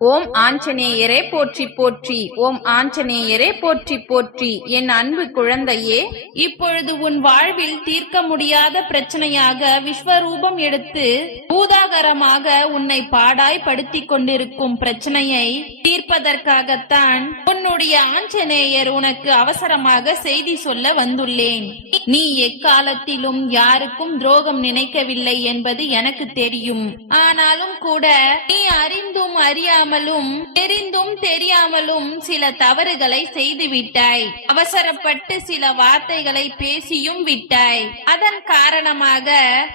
ஓம் ஆஞ்சநேயரே போற்றி போற்றி. ஓம் ஆஞ்சநேயரே போற்றி போற்றி. என் அன்பு குழந்தையே இப்பொழுது உன் வாழ்வில் தீர்க்க முடியாத பிரச்சனையாக விஸ்வரூபம் எடுத்து பூதாகரமாக உன்னை பாடாய் படுத்தி கொண்டிருக்கும் பிரச்சனையை தீர்ப்பதற்காகத்தான் உன்னுடைய ஆஞ்சநேயர் உனக்கு அவசரமாக செய்தி சொல்ல வந்துள்ளேன். நீ எக்காலத்திலும் யாருக்கும் துரோகம் நினைக்கவில்லை என்பது எனக்கு தெரியும். ஆனாலும் கூட நீ அறிந்தும் அறியாமலும் தெரிந்தும் தெரியாமலும் சில தவறுகளை செய்து விட்டாய். அவசரப்பட்டு சில வார்த்தைகளை பேசியும் விட்டாய். அதன் காரணமாக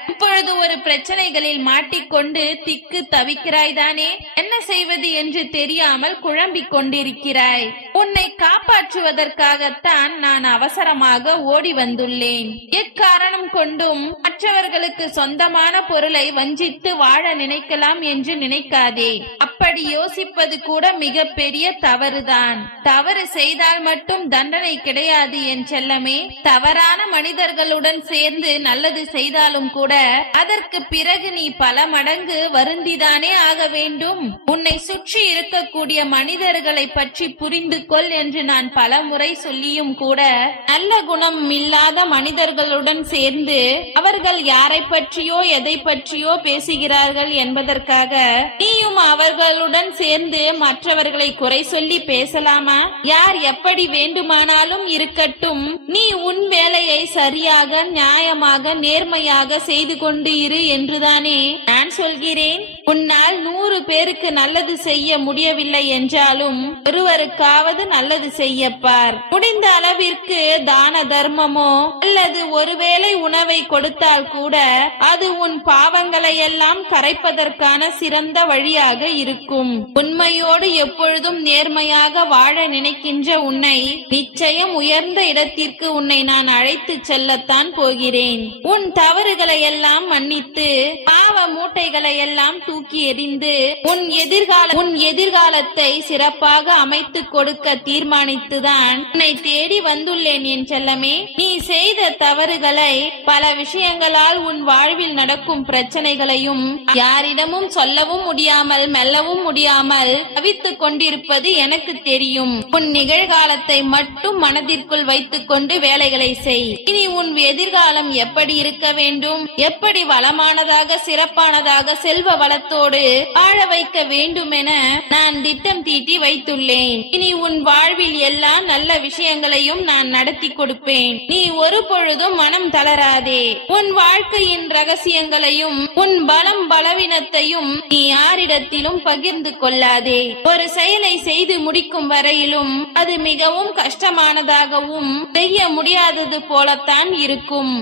இப்பொழுது ஒரு பிரச்சனைகளில் மாட்டிக்கொண்டு திக்கு தவிக்கிறாய் தானே? என்ன செய்வது என்று தெரியாமல் குழம்பிக் கொண்டிருக்கிறாய். உன்னை காப்பாற்றுவதற்காகத்தான் நான் அவசரமாக ஓடி வந்துள்ளேன். எக்காரணம் கொண்டும் மற்றவர்களுக்கு சொந்தமான பொருளை வஞ்சித்து வாழ நினைக்கலாம் என்று நினைக்காதே. அப்படி யோசிப்பது கூட மிக பெரிய தவறுதான். தவறு செய்தால் மட்டும் தண்டனை கிடையாது என் செல்லமே. தவறான மனிதர்களுடன் சேர்ந்து நல்லது செய்தாலும் கூட அதற்கு பிறகு நீ பல மடங்கு வருந்திதானே ஆக வேண்டும். உன்னை சுற்றி இருக்கக்கூடிய மனிதர்களை பற்றி புரிந்து கொள் என்று நான் பல முறை சொல்லியும் கூட நல்ல குணம் இல்லாத மனிதர்களுடன் சேர்ந்து அவர்கள் யாரை பற்றியோ எதை பற்றியோ பேசுகிறார்கள் என்பதற்காக நீயும் அவர்களுடன் சேர்ந்து மற்றவர்களை குறை சொல்லி பேசலாமா? யார் எப்படி வேண்டுமானாலும் இருக்கட்டும். நீ உன் வேலையை சரியாக நியாயமாக நேர்மையாக செய்து கொண்டு இரு என்றுதானே நான் சொல்கிறேன். உன்னால் நூறு பேருக்கு நல்லது செய்ய முடியவில்லை என்றாலும் ஒருவருக்காவது நல்லது செய்யப்பார். முடிந்த அளவிற்கு தான தர்மமோ அல்லது ஒருவேளை உணவை கொடுத்தால் கூட அது உன் பாவங்களை எல்லாம் கரைப்பதற்கான சிறந்த வழியாக இருக்கும். உண்மையோடு எப்பொழுதும் நேர்மையாக வாழ நினைக்கின்ற உன்னை நிச்சயம் உயர்ந்த இடத்திற்கு உன்னை நான் அழைத்து செல்லத்தான் போகிறேன். உன் தவறுகளை எல்லாம் மன்னித்து பாவ மூட்டைகளை எல்லாம் தூக்கி எறிந்து உன் எதிர்கால உன் எதிர்காலத்தை சிறப்பாக அமைத்து கொடுக்க தீர்மானித்துதான் உன்னை தேடி வந்துள்ளேன் என் செல்லமே. நீ செய்த தவறுகளை பல விஷயங்களால் உன் வாழ்வில் நடக்கும் பிரச்சனைகளையும் யாரிடமும் சொல்லவும் முடியாமல் மெல்லவும் முடியாமல் தவித்துக் கொண்டிருப்பது எனக்கு தெரியும். உன் நிகழ்காலத்தை மட்டும் மனதிற்குள் வைத்துக் கொண்டு வேலைகளை செய். இனி உன் எதிர்காலம் எப்படி இருக்க வேண்டும்? எப்படி வளமானதாக சிறப்பானதாக செல்வ வளத்தோடு வாழ வைக்க வேண்டும் என நான் திட்டம் தீட்டி வைத்துள்ளேன். இனி உன் வாழ்வில் எல்லா நல்ல விஷயங்களையும் நான் நடத்தி கொடுப்பேன். நீ ஒரு பொழுதும் மனம் தளராதே. உன் வாழ்க்கையின் ரகசியங்களையும் உன் பலம் பலவீனத்தையும் நீ யாரிடத்திலும் பகிர்ந்து கொள்ளாதே. ஒரு செயலை செய்து முடிக்கும் வரையிலும் அது மிகவும் கஷ்டமானதாகவும் செய்ய முடியாதது போலத்தான் இருக்கும்.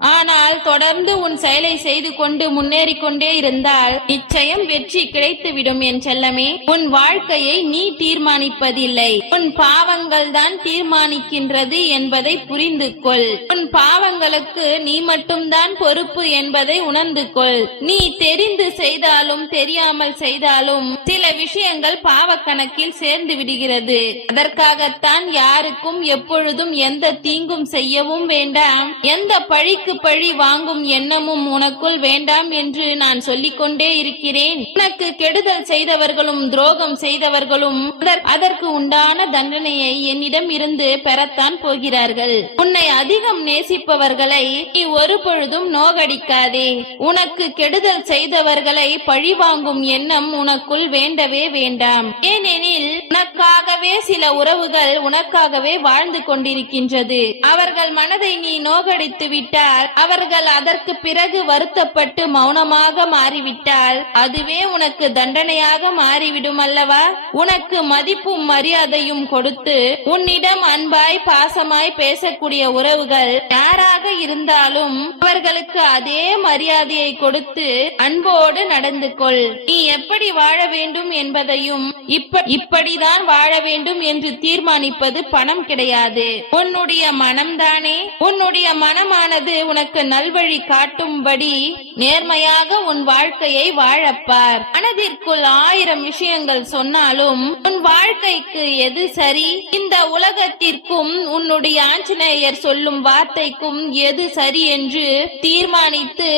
ஆனால் தொடர்ந்து உன் செயலை செய்து கொண்டு முன்னேறி கொண்டே இருந்தால் நிச்சயம் வெற்றி கிடைத்துவிடும் என் செல்லமே. உன் வாழ்க்கையை நீ தீர்மானிப்பதில்லை. உன் பாவங்கள் தான் தீர்மானிக்கின்றது என்பதை புரிந்து கொள். உன் பாவங்களுக்கு நீ மட்டும்தான் பொறுப்பு என்பதை உணர்ந்து கொள். நீ தெரிந்து செய்தாலும் தெரியாமல் செய்தாலும் சில விஷயங்கள் பாவ கணக்கில் சேர்ந்து விடுகிறது. அதற்காகத்தான் யாருக்கும் எப்பொழுதும் எந்த தீங்கும் செய்யவும் வேண்டாம். எந்த பழிக்கு பழி வாங்கும் எண்ணமும் உனக்குள் வேண்டாம் என்று நான் சொல்லிக் கொண்டே இருக்கிறேன். உனக்கு கெடுதல் செய்தவர்களும் துரோகம் செய்தவர்களும் அதற்கு உண்டான தண்டனையை என்னிடம் இருந்து பெறத்தான் போகிறார்கள். உன்னை அதிகம் நேசிப்பவர்களை நீ ஒரு பொழுதும் நோகடிக்காதே. உனக்கு கெடுதல் செய்தவர்களை பழி வாங்கும் எண்ணம் உனக்குள் வேண்டவே வேண்டாம். ஏனெனில் உனக்காகவே சில உறவுகள் உனக்காகவே வாழ்ந்து கொண்டிருக்கின்றது. அவர்கள் மனதை நீ நோகடித்து விட்டால் அவர்கள் அதற்கு பிறகு வருத்தப்பட்டு மௌனமாக மாறிவிட்டால் அதுவே உனக்கு தண்டனையாக மாறிவிடும் அல்லவா உனக்கு மதிப்பும் மரியாதையும் கொடுத்து உன்னிடம் அன்பாய் பாசமாய் பேசக்கூடிய உறவுகள் யாராக இருந்தாலும் அவர்களுக்கு அதே மரியாதையை கொடுத்து அன்போடு நடந்து கொள். நீ எப்படி வாழ வேண்டும் என்பதையும் இப்ப- இப்படிதான் வாழ வேண்டும் என்று தீர்மானிப்பது பணம் கிடையாது. உன்னுடைய மனம்தானே? உன்னுடைய மனமானது உனக்கு நல்வழி காட்டும்படி நேர்மையாக உன் வாழ்க்கையை வாழப்பார். மனதிற்குள் ஆயிரம் விஷயங்கள் சொன்னாலும் உன் வாழ்க்கைக்கு எது சரி? இந்த உலகத்திற்கும் உன்னுடைய ஆஞ்சநேயர் சொல்லும் வார்த்தைக்கும் எது சரி என்று தீர்மானித்து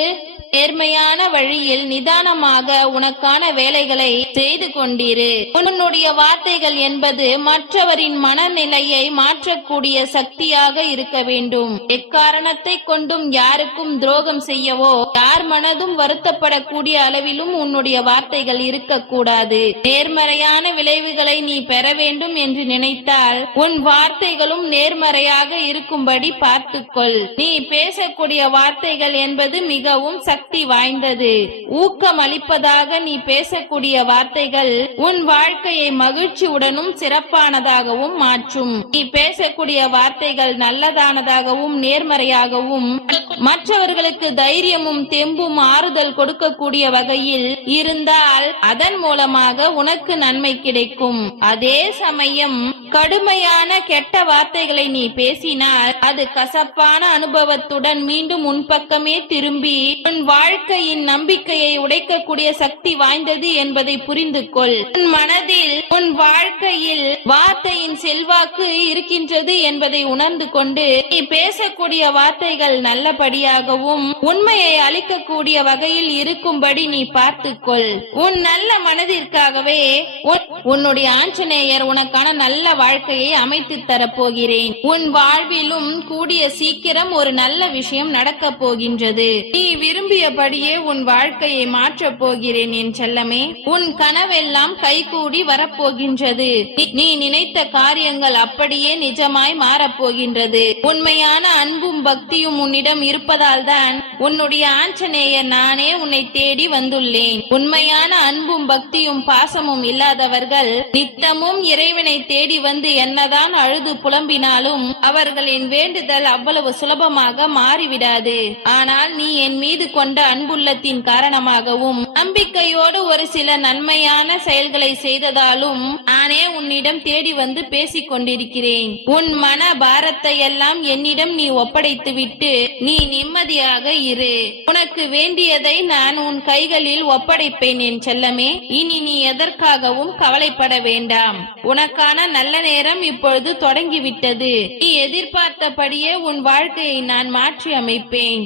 நேர்மையான வழியில் நிதானமாக உனக்கான வேலைகளை செய்து கொண்டிரு. உன்னுடைய வார்த்தைகள் என்பது மற்றவரின் மனநிலையை மாற்றக்கூடிய சக்தியாக இருக்க வேண்டும். எக்காரணத்தை கொண்டும் யாருக்கும் துரோகம் செய்யவோ யார் மனதும் வருத்தப்படக்கூடிய அளவிலும் உன்னுடைய வார்த்தைகள் இருக்கக்கூடாது. நேர்மறையான விளைவுகளை நீ பெற வேண்டும் என்று நினைத்தால் உன் வார்த்தைகளும் நேர்மறையாக இருக்கும்படி பார்த்துக்கொள். நீ பேசக்கூடிய வார்த்தைகள் என்பது மிகவும் சக்தி வாய்ந்தது. ஊக்கம் அளிப்பதாக நீ பேசக்கூடிய வார்த்தைகள் உன் வாழ்க்கையை மகிழ்ச்சியுடனும் சிறப்பானதாகவும் மாற்றும். நீ பேசக்கூடிய வார்த்தைகள் நல்லதானதாகவும் நேர்மறையாகவும் மற்றவர்களுக்கு தைரியமும் தெம்பும் ஆறுதல் கொடுக்கக்கூடிய வகையில் இருந்தால் அதன் மூலமாக உனக்கு நன்மை கிடைக்கும். அதே சமயம் கடுமையான கெட்ட வார்த்தைகளை நீ பேசினால் அது கசப்பான அனுபவத்துடன் மீண்டும் உன் பக்கமே திரும்பி உன் வாழ்க்கையின் நம்பிக்கையை உடைக்கக்கூடிய சக்தி வாய்ந்தது என்பதை புரிந்து கொள் உன் மனதில் உன் வாழ்க்கையில் வார்த்தையின் செல்வாக்கு இருக்கின்றது என்பதை உணர்ந்து கொண்டு நீ பேசக்கூடிய வார்த்தைகள் நல்லபடியாகவும் உண்மையை அளிக்கக்கூடிய வகையில் இருக்கும்படி நீ பார்த்துக்கொள். உன் நல்ல மனதிற்காகவே உன்- உன்னுடைய ஆஞ்சநேயர் உனக்கான நல்ல வாழ்க்கையை அமைத்து தரப்போகிறேன் உன் வாழ்விலும் கூடிய சீக்கிரம் ஒரு நல்ல விஷயம் நடக்கப் போகின்றது. நீ விரும்பியபடியே உன் வாழ்க்கையை மாற்றப் போகிறேன் என் செல்லமே. உன் கனவெல்லாம் கைகூடி வரப்போகின்றது நீ- நீ நினைத்த காரியங்கள் அப்படியே நிஜமாய் மாறப்போகின்றது உண்மையான அன்பும் பக்தியும் உன்னிடம் இருப்பதால் தான் உன்னுடைய ஆஞ்சநேயர் நானே உன்னை தேடி வந்துள்ளேன். உண்மையான அன்பும் பக்தியும் பாசமும் இல்லாதவர்கள் நித்தமும் இறைவனை தேடி வந்து என்னதான் அழுது புலம்பினாலும் அவர்களின் வேண்டுதல் அவ்வளவு சுலபமாக மாறிவிடாது. ஆனால் நீ என் மீது கொண்ட அன்புள்ளத்தின் காரணமாகவும் நம்பிக்கையோடு ஒரு சில நன்மையான செயல்களை செய்ததாலும் நானே உன்னிடம் தேடி வந்து பேசிக் கொண்டிருக்கிறேன். உன் மன பாரத்தை எல்லாம் என்னிடம் நீ ஒப்படைத்து விட்டு நீ நிம்மதியாக இரு. உனக்கு வேண்டியதை நான் உன் கைகளில் ஒப்படைப்பேன் என் செல்லமே. இனி நீ எதற்காகவும் கவலை கவலைப்பட வேண்டாம். உனக்கான நல்ல நேரம் இப்பொழுது தொடங்கிவிட்டது. நீ எதிர்பார்த்தபடியே உன் வாழ்க்கையை நான் மாற்றி அமைப்பேன்.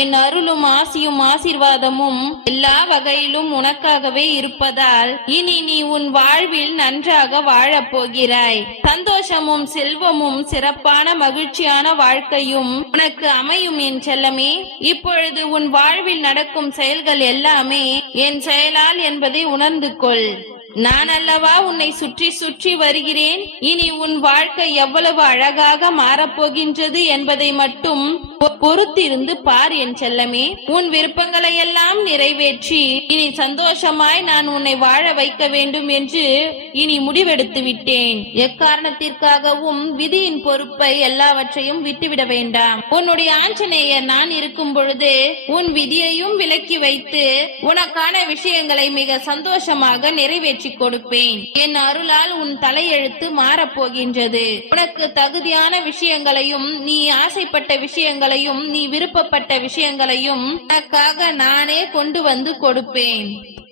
என் அருளும் ஆசியும் ஆசீர்வாதமும் எல்லா வகையிலும் உனக்காகவே இருப்பதால் இனி நீ உன் வாழ்வில் நன்றாக வாழப் போகிறாய் சந்தோஷமும் செல்வமும் சிறப்பான மகிழ்ச்சியான வாழ்க்கையும் உனக்கு அமையும் என் செல்லமே. இப்பொழுது உன் வாழ்வில் நடக்கும் செயல்கள் எல்லாமே என் செயலால் என்பதை உணர்ந்து கொள். நான் அல்லவா உன்னை சுற்றி சுற்றி வருகிறேன். இனி உன் வாழ்க்கை எவ்வளவு அழகாக மாறப்போகின்றது என்பதை மட்டும் பொறுத்திருந்து பார் என் செல்லமே. உன் விருப்பங்களை எல்லாம் நிறைவேற்றி இனி சந்தோஷமாய் நான் உன்னை வாழ வைக்க வேண்டும் என்று இனி முடிவெடுத்து விட்டேன். எக்காரணத்திற்காகவும் விதியின் பொறுப்பை எல்லாவற்றையும் விட்டுவிட வேண்டாம். உன்னுடைய ஆஞ்சநேயர் நான் இருக்கும் பொழுது உன் விதியையும் விலக்கி வைத்து உனக்கான விஷயங்களை மிக சந்தோஷமாக நிறைவேற்றி கொடுப்பேன். என் அருளால் உன் தலையெழுத்து மாறப்போகின்றது. உனக்கு தகுதியான விஷயங்களையும் நீ ஆசைப்பட்ட விஷயங்களையும் நீ விருப்பப்பட்ட விஷயங்களையும் உனக்காக நானே கொண்டு வந்து கொடுப்பேன்.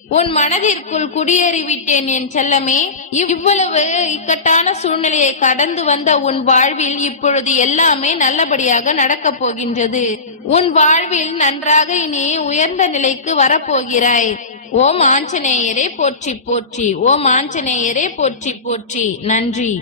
உன் மனதிற்குள் குடியேறிவிட்டேன் என் செல்லமே. இவ்வளவு இக்கட்டான சூழ்நிலையை கடந்து வந்த உன் வாழ்வில் இப்பொழுது எல்லாமே நல்லபடியாக நடக்கப் போகின்றது. உன் வாழ்வில் நன்றாக இனி உயர்ந்த நிலைக்கு வரப்போகிறாய். ஓம் ஆஞ்சநேயரே போற்றி போற்றி. ஓம் ஆஞ்சநேயரே போற்றி போற்றி. நன்றி.